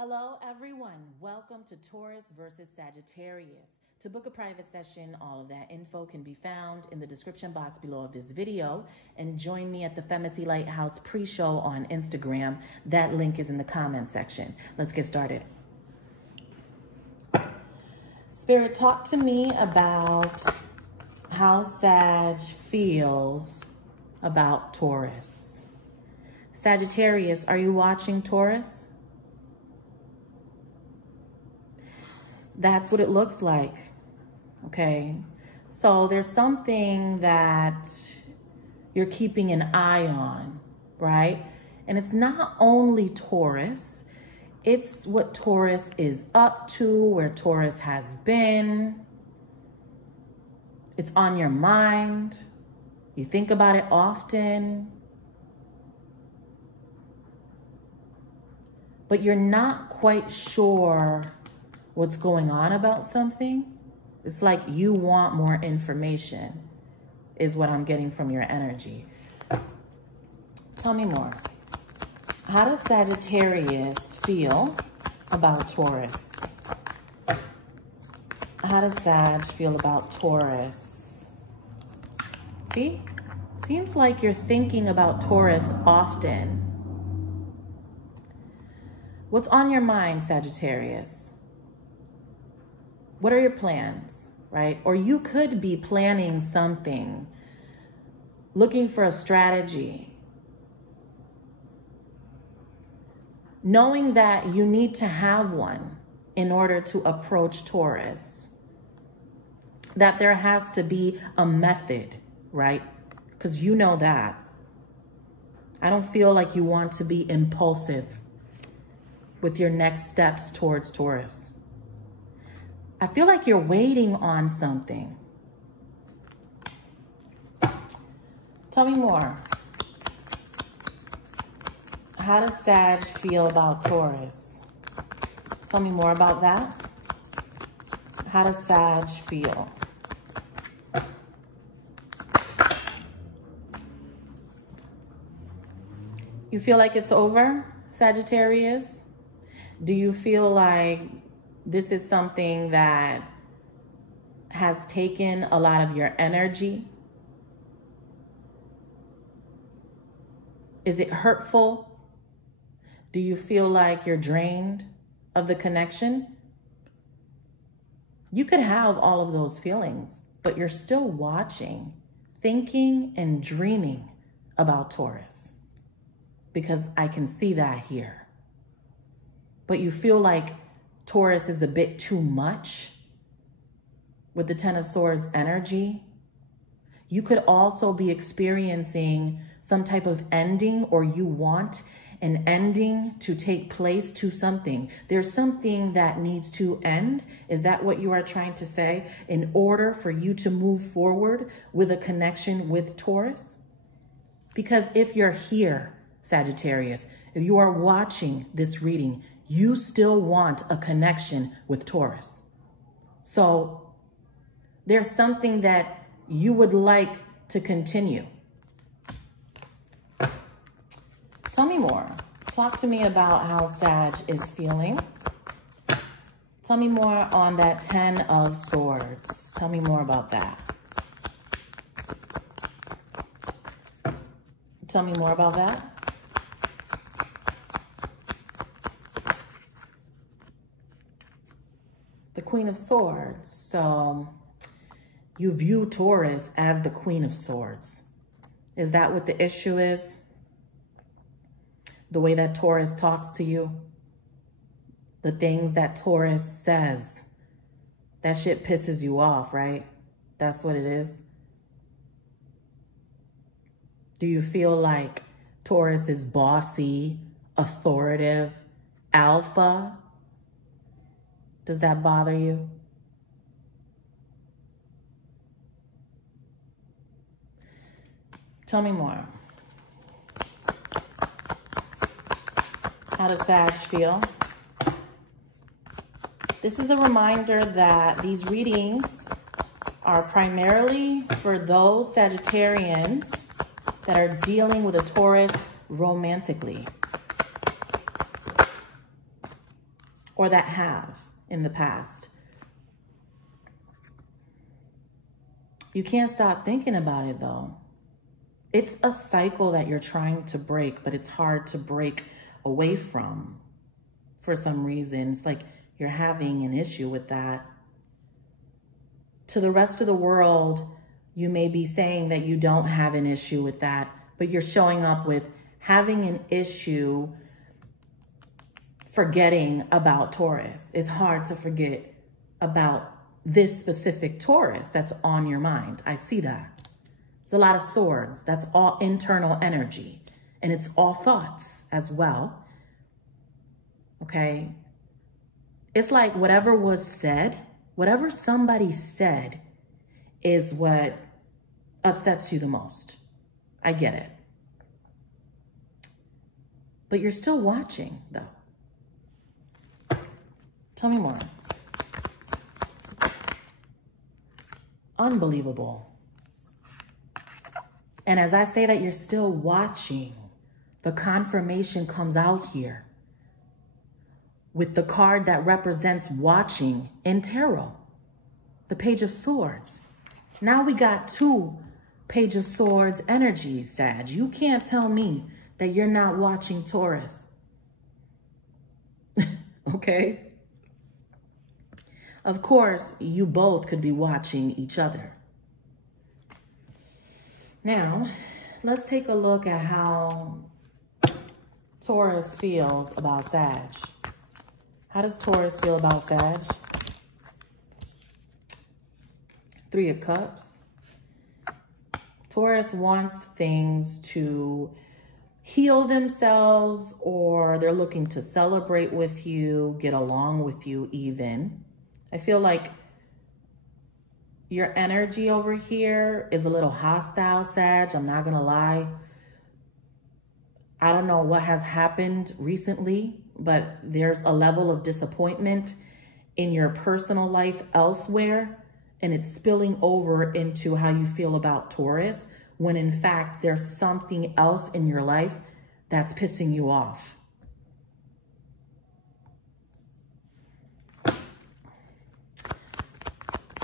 Hello everyone, welcome to Taurus versus Sagittarius. To book a private session, all of that info can be found in the description box below of this video, and join me at the FemacyLightHouse pre-show on Instagram. That link is in the comment section. Let's get started. Spirit, talk to me about how Sag feels about Taurus. Sagittarius, are you watching Taurus? That's what it looks like, okay? So there's something that you're keeping an eye on, right? And it's not only Taurus, it's what Taurus is up to, where Taurus has been. It's on your mind. You think about it often. But you're not quite sure what's going on about something. It's like you want more information, is what I'm getting from your energy. Tell me more. How does Sagittarius feel about Taurus? How does Sag feel about Taurus? See? Seems like you're thinking about Taurus often. What's on your mind, Sagittarius? What are your plans, right? Or you could be planning something, looking for a strategy, knowing that you need to have one in order to approach Taurus, that there has to be a method, right? Because you know that. I don't feel like you want to be impulsive with your next steps towards Taurus. I feel like you're waiting on something. Tell me more. How does Sag feel about Taurus? Tell me more about that. How does Sag feel? You feel like it's over, Sagittarius? Do you feel like this is something that has taken a lot of your energy? Is it hurtful? Do you feel like you're drained of the connection? You could have all of those feelings, but you're still watching, thinking and dreaming about Taurus, because I can see that here. But you feel like Taurus is a bit too much with the Ten of Swords energy. You could also be experiencing some type of ending, or you want an ending to take place to something. There's something that needs to end. Is that what you are trying to say? In order for you to move forward with a connection with Taurus? Because if you're here, Sagittarius, if you are watching this reading, you still want a connection with Taurus. So there's something that you would like to continue. Tell me more. Talk to me about how Sag is feeling. Tell me more on that Ten of Swords. Tell me more about that. Tell me more about that. The Queen of Swords. So you view Taurus as the Queen of Swords. Is that what the issue is? The way that Taurus talks to you? The things that Taurus says? That shit pisses you off, right? That's what it is. Do you feel like Taurus is bossy, authoritative, alpha? Does that bother you? Tell me more. How does Sag feel? This is a reminder that these readings are primarily for those Sagittarians that are dealing with a Taurus romantically. or that have in the past. You can't stop thinking about it though. It's a cycle that you're trying to break, but it's hard to break away from for some reason. It's like you're having an issue with that. To the rest of the world, you may be saying that you don't have an issue with that, but you're showing up with having an issue forgetting about Taurus. It's hard to forget about this specific Taurus that's on your mind. I see that. It's a lot of swords. That's all internal energy. And it's all thoughts as well. Okay? It's like whatever was said, whatever somebody said is what upsets you the most. I get it. But you're still watching, though. Tell me more. Unbelievable. And as I say that you're still watching, the confirmation comes out here with the card that represents watching in tarot, the Page of Swords. Now we got 2 Page of Swords energies, Sag. You can't tell me that you're not watching Taurus. Okay? Of course, you both could be watching each other. Now, let's take a look at how Taurus feels about Sag. How does Taurus feel about Sag? 3 of Cups. Taurus wants things to heal themselves, or they're looking to celebrate with you, get along with you even. I feel like your energy over here is a little hostile, Sag. I'm not gonna lie. I don't know what has happened recently, but there's a level of disappointment in your personal life elsewhere, and it's spilling over into how you feel about Taurus, when in fact there's something else in your life that's pissing you off.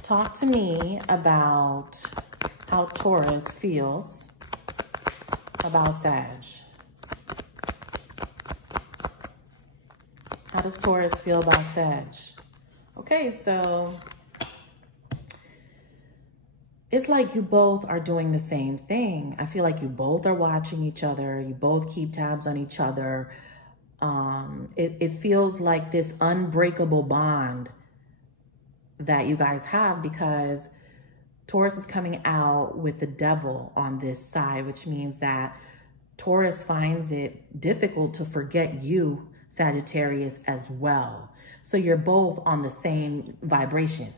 Talk to me about how Taurus feels about Sag. How does Taurus feel about Sag? Okay, so it's like you both are doing the same thing. I feel like you both are watching each other. You both keep tabs on each other. It feels like this unbreakable bond that you guys have, because Taurus is coming out with the devil on this side, which means that Taurus finds it difficult to forget you, Sagittarius, as well. So you're both on the same vibration,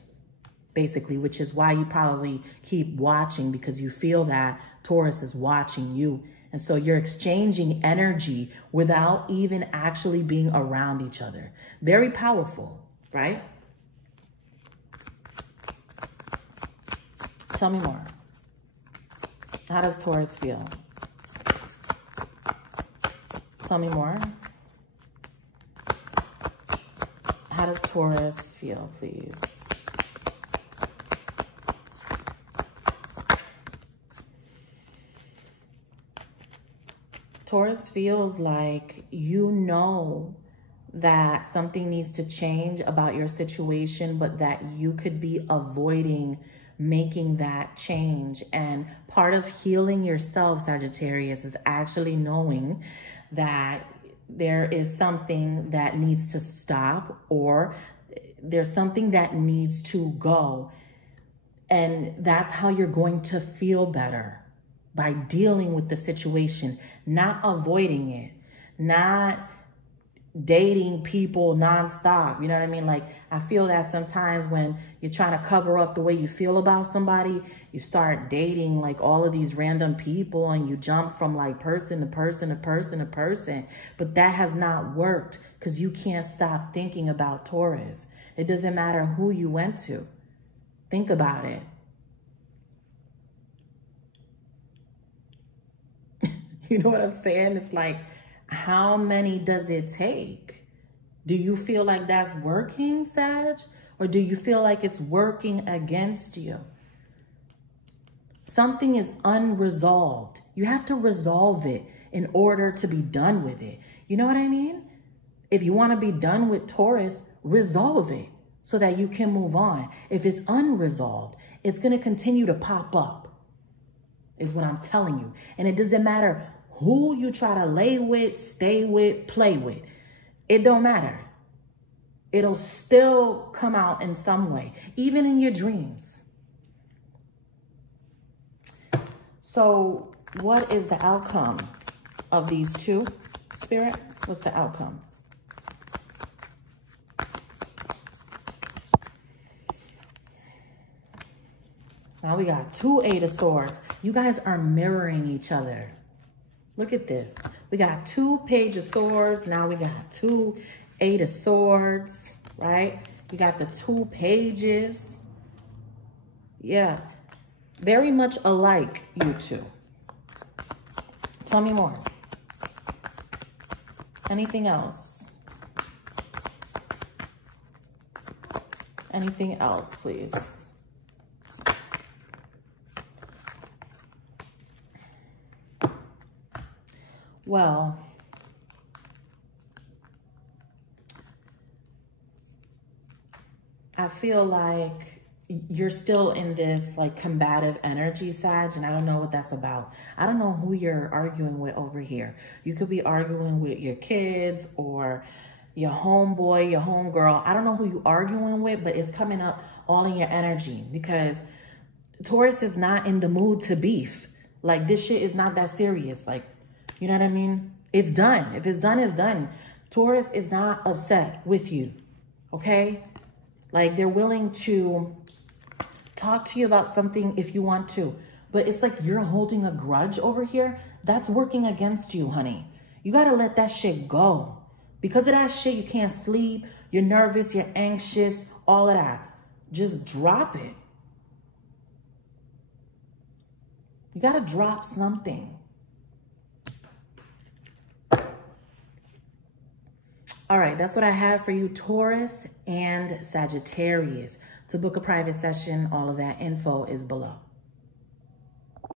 basically, which is why you probably keep watching, because you feel that Taurus is watching you. And so you're exchanging energy without even actually being around each other. Very powerful, right? Tell me more. How does Taurus feel? Tell me more. How does Taurus feel, please? Taurus feels like you know that something needs to change about your situation, but that you could be avoiding making that change. And part of healing yourself, Sagittarius, is actually knowing that there is something that needs to stop, or there's something that needs to go. And that's how you're going to feel better, by dealing with the situation, not avoiding it, not dating people nonstop. You know what I mean? Like, I feel that sometimes when you're trying to cover up the way you feel about somebody, you start dating like all of these random people, and you jump from like person to person to person to person. But that has not worked, because you can't stop thinking about Taurus. It doesn't matter who you went to. Think about it. You know what I'm saying? It's like, how many does it take? Do you feel like that's working, Sag? Or do you feel like it's working against you? Something is unresolved. You have to resolve it in order to be done with it. You know what I mean? If you want to be done with Taurus, resolve it so that you can move on. If it's unresolved, it's going to continue to pop up, is what I'm telling you. And it doesn't matter who you try to lay with, stay with, play with. It don't matter. It'll still come out in some way, even in your dreams. So what is the outcome of these two, Spirit? What's the outcome? Now we got 2 Eight of Swords. You guys are mirroring each other. Look at this. We got 2 Page of Swords. Now we got 2 Eight of Swords, right? We got the 2 pages. Yeah, very much alike, you two. Tell me more. Anything else? Anything else, please? Well, I feel like you're still in this like combative energy, Sag, and I don't know what that's about. I don't know who you're arguing with over here. You could be arguing with your kids or your homeboy, your homegirl. I don't know who you're arguing with, but it's coming up all in your energy because Taurus is not in the mood to beef. Like, this shit is not that serious. Like, you know what I mean? It's done. If it's done, it's done. Taurus is not upset with you, okay? Like, they're willing to talk to you about something if you want to. But it's like you're holding a grudge over here. That's working against you, honey. You got to let that shit go. Because of that shit, you can't sleep. You're nervous. You're anxious. All of that. Just drop it. You got to drop something. All right, that's what I have for you, Taurus and Sagittarius. To book a private session, all of that info is below.